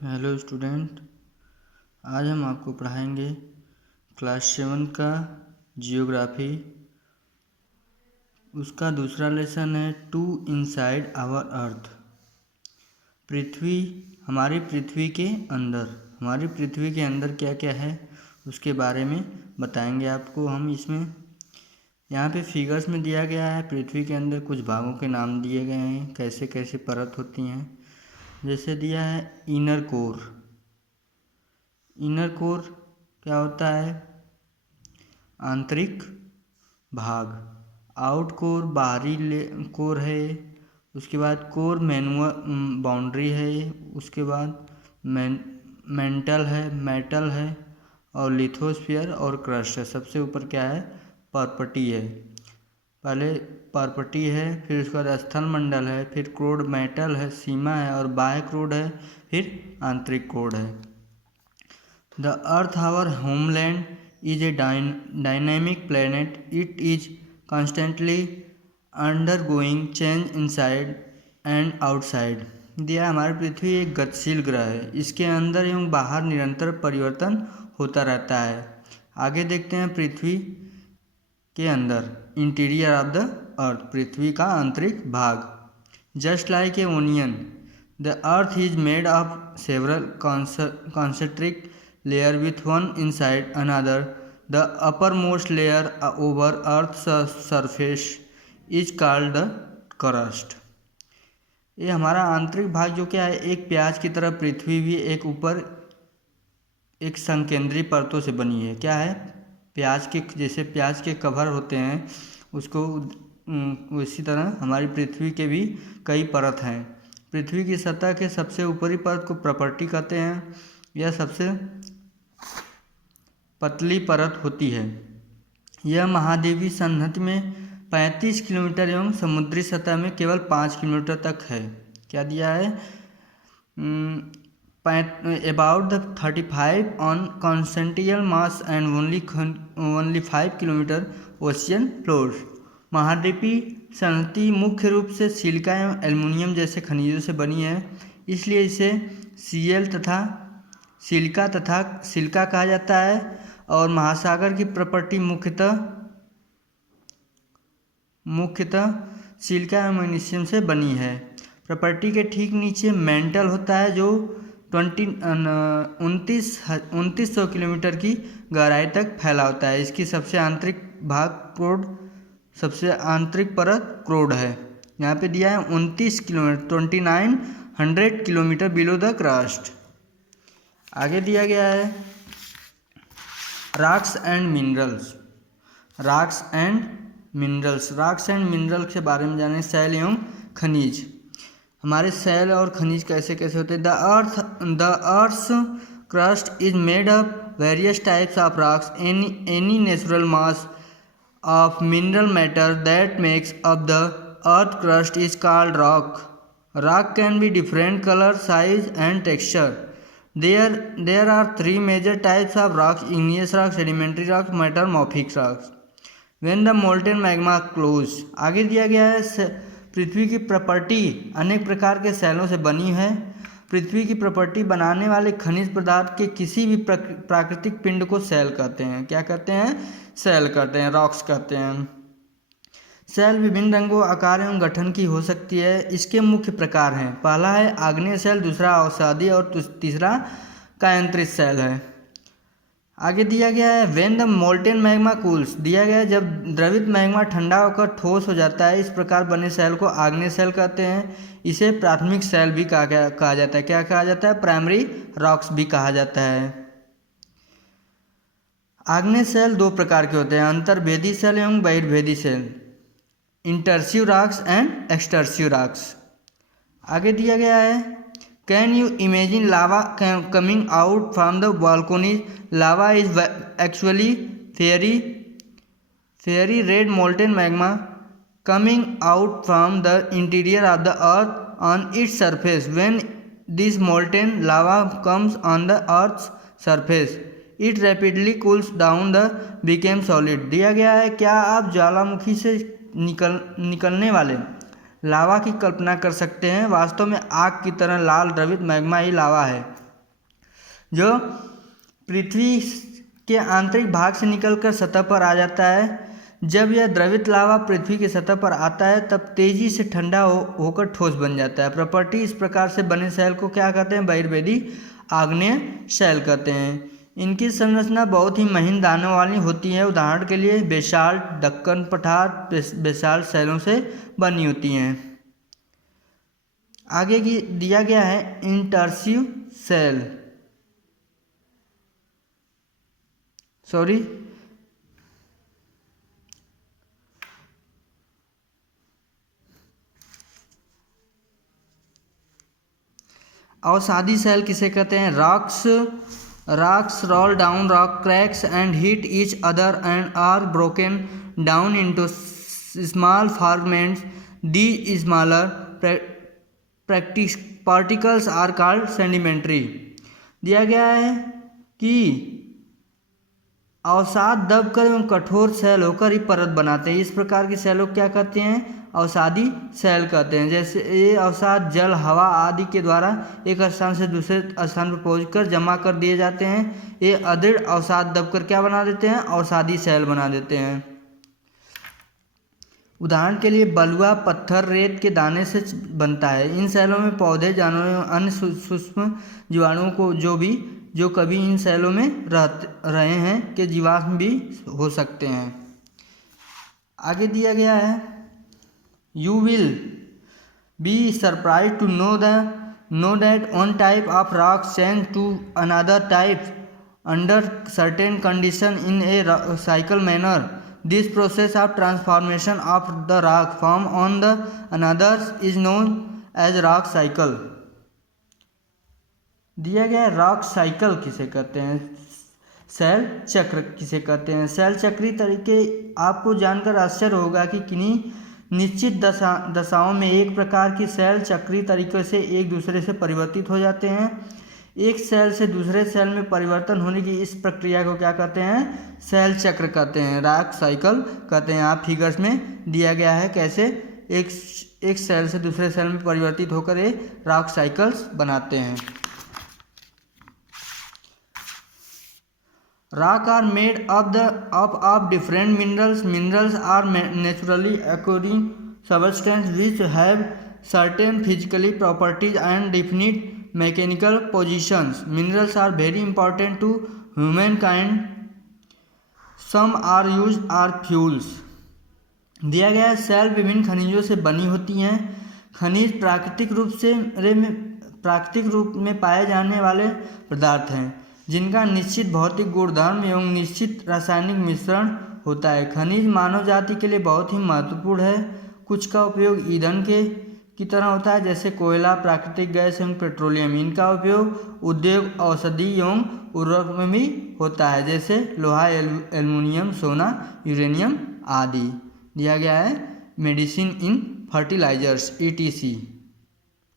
Hello student, आज हम आपको पढ़ाएंगे क्लास 7 का जियोग्राफी। उसका दूसरा लेसन है टू इनसाइड आवर अर्थ। पृथ्वी, हमारी पृथ्वी के अंदर क्या क्या है उसके बारे में बताएंगे आपको हम। इसमें यहाँ पे फिगर्स में दिया गया है, पृथ्वी के अंदर कुछ भागों के नाम दिए गए हैं, कैसे कैसे परत होती हैं। जैसे दिया है इनर कोर। इनर कोर क्या होता है? आंतरिक भाग। आउट कोर बाहरी कोर है। उसके बाद कोर मैनुअल बाउंड्री है। उसके बाद मेटल है और लिथोस्फीयर और क्रस्ट है। सबसे ऊपर क्या है? परपटी है। पहले परपटी है, फिर उसके बाद स्थल मंडल है, फिर क्रोड मेटल है, सीमा है और बाह्य क्रोड है, फिर आंतरिक कोड है। The Earth, our homeland, is a dynamic planet. It is constantly undergoing change inside and outside. दिया हमारी पृथ्वी एक गतिशील ग्रह है। इसके अंदर एवं बाहर निरंतर परिवर्तन होता रहता है। आगे देखते हैं पृथ्वी के अंदर इंटीरियर ऑफ द अर्थ, पृथ्वी का आंतरिक भाग। Just like a onion, the earth is made of several concentric layer with one inside another. The uppermost layer over Earth's surface is called the crust. ये हमारा आंतरिक भाग जो क्या है, एक प्याज की तरह पृथ्वी भी एक ऊपर एक संकेंद्री परतों से बनी है। क्या है? प्याज के जैसे प्याज के कवर होते हैं उसको, उसी तरह हमारी पृथ्वी के भी कई परत हैं। पृथ्वी की सतह के सबसे ऊपरी परत को प्रॉपर्टी कहते हैं। यह सबसे पतली परत होती है। यह महाद्वीपीय संहति में 35 किलोमीटर एवं समुद्री सतह में केवल 5 किलोमीटर तक है। क्या दिया है? About the 35 on continental mass and only 5 kilometre ocean floor. महाद्वीपीय संहति मुख्य रूप से सिलिका एवं एल्युमिनियम जैसे खनिजों से बनी है, इसलिए इसे सीएल तथा सिलिका कहा जाता है। और महासागर की प्रॉपर्टी मुख्यतः सिलिका एवं मैग्नीशियम से बनी है। प्रॉपर्टी के ठीक नीचे मेंटल होता है जो 2900 किलोमीटर की गहराई तक फैला होता है। इसकी सबसे आंतरिक भाग क्रोड, सबसे आंतरिक परत क्रोड है। यहाँ पे दिया है 29 kilometre, 2900 kilometre below the crust. आगे दिया गया है rocks and minerals. Rocks and minerals के बारे में जानें। सैल एवं खनिज। हमारे सैल और खनिज कैसे कैसे होते हैं? The earth's crust is made of various types of rocks. Any natural mass of mineral matter that makes up the earth crust is called rock. Rock can be different color, size and texture. There are three major types of rocks: igneous rocks, sedimentary rocks, metamorphic rocks. When the molten magma cools, आगे दिया गया है पृथ्वी की property अनेक प्रकार के salon से बनी है। पृथ्वी की प्रॉपर्टी बनाने वाले खनिज पदार्थ के किसी भी प्राकृतिक पिंड को सैल कहते हैं। क्या कहते हैं? सैल कहते हैं, रॉक्स कहते हैं। सैल विभिन्न रंगों, आकार एवं गठन की हो सकती है। इसके मुख्य प्रकार हैं। पहला है आग्नेय सैल, दूसरा अवसादी और तीसरा कायांतरित सैल है। आगे दिया गया है when the molten magma cools. दिया गया है जब द्रवित मैग्मा ठंडा होकर ठोस हो जाता है, इस प्रकार बने सैल को आग्नेय सैल कहते हैं। इसे प्राथमिक सैल भी कहा जाता है। क्या कहा जाता है? प्राइमरी रॉक्स भी कहा जाता है। आग्नेय सैल दो प्रकार के होते हैं: अंतर्भेदी सैल एवं बहिर्भेदी सैल। Intrusive rocks and extrusive rocks. आगे दिया गया है can you imagine lava coming out from the balconies? Lava is actually fiery red molten magma coming out from the interior of the earth on its surface. When this molten lava comes on the earth's surface, it rapidly cools down the became solid. दिया गया है क्या आप ज्वालामुखी से निकलने वाले लावा की कल्पना कर सकते हैं? वास्तव में आग की तरह लाल द्रवित मैग्मा ही लावा है। जो पृथ्वी के आंतरिक भाग से निकलकर सतह पर आ जाता है। जब यह द्रवित लावा पृथ्वी की सतह पर आता है तब तेजी से ठंडा होकर ठोस बन जाता है। प्रॉपर्टी इस प्रकार से बने शैल को क्या कहते हैं? बहिर्वेदी आग्नेय शैल कहते हैं। इनकी संरचना बहुत ही महीन दानों वाली होती है। उदाहरण के लिए बेसाल्ट, दक्कन पठार बेसाल्ट शैलों से बनी होती हैं। आगे की दिया गया है इंटर्सिव शैल, अवसादी शैल किसे कहते हैं? Rocks roll down, rock cracks and hit each other and are broken down into small fragments. These smaller particles are called sedimentary. दिया गया है कि अवसाद दबकर एवं कठोर शैल होकर ही परत बनाते हैं। इस प्रकार की शैलों को क्या कहते हैं? अवसादी शैल कहते हैं। जैसे ये अवसाद जल, हवा आदि के द्वारा एक स्थान से दूसरे स्थान पर पहुंचकर जमा कर दिए जाते हैं। ये अदृढ़ अवसाद दबकर क्या बना देते हैं? अवसादी शैल बना देते हैं। उदाहरण के लिए बलुआ पत्थर रेत के दाने से बनता है। इन शैलों में पौधे, जानवर एवं अन्य सूक्ष्म जीवाणुओं को जो कभी इन शैलों में रहे हैं के जीवाश्म भी हो सकते हैं। आगे दिया गया है You will be surprised to know that one type of rock change to another type under certain condition in a cycle manner. This process of transformation of the rock form on the another is known as rock cycle. दिया गया rock cycle किसे कहते हैं? शैल चक्र किसे कहते हैं? शैल चक्री तरीके आपको जानकर आश्चर्य होगा कि किन्हीं निश्चित दशाओं में एक प्रकार की शैल चक्री तरीके से एक दूसरे से परिवर्तित हो जाते हैं। एक शैल से दूसरे शैल में परिवर्तन होने की इस प्रक्रिया को क्या कहते हैं? शैल चक्र कहते हैं, रॉक साइकिल कहते हैं। आप फिगर्स में दिया गया है कैसे एक शैल से दूसरे शैल में परिवर्तित होकर ये रॉक साइकिल्स बनाते हैं। Rock are made up of different minerals. Minerals are naturally occurring substances which have certain physical properties and definite mechanical positions. Minerals are very important to humankind. Some are used as fuels. दिया गया है शैल विभिन्न खनिजों से बनी होती हैं। खनिज प्राकृतिक रूप में पाए जाने वाले पदार्थ हैं जिनका निश्चित भौतिक गुणधर्म एवं निश्चित रासायनिक मिश्रण होता है। खनिज मानव जाति के लिए बहुत ही महत्वपूर्ण है। कुछ का उपयोग ईंधन की तरह होता है, जैसे कोयला, प्राकृतिक गैस एवं पेट्रोलियम। इनका उपयोग उद्योग, औषधि एवं उर्वरक में भी होता है, जैसे लोहा, एल्युमिनियम, सोना, यूरेनियम आदि। दिया गया है मेडिसिन इन फर्टिलाइजर्स ETC।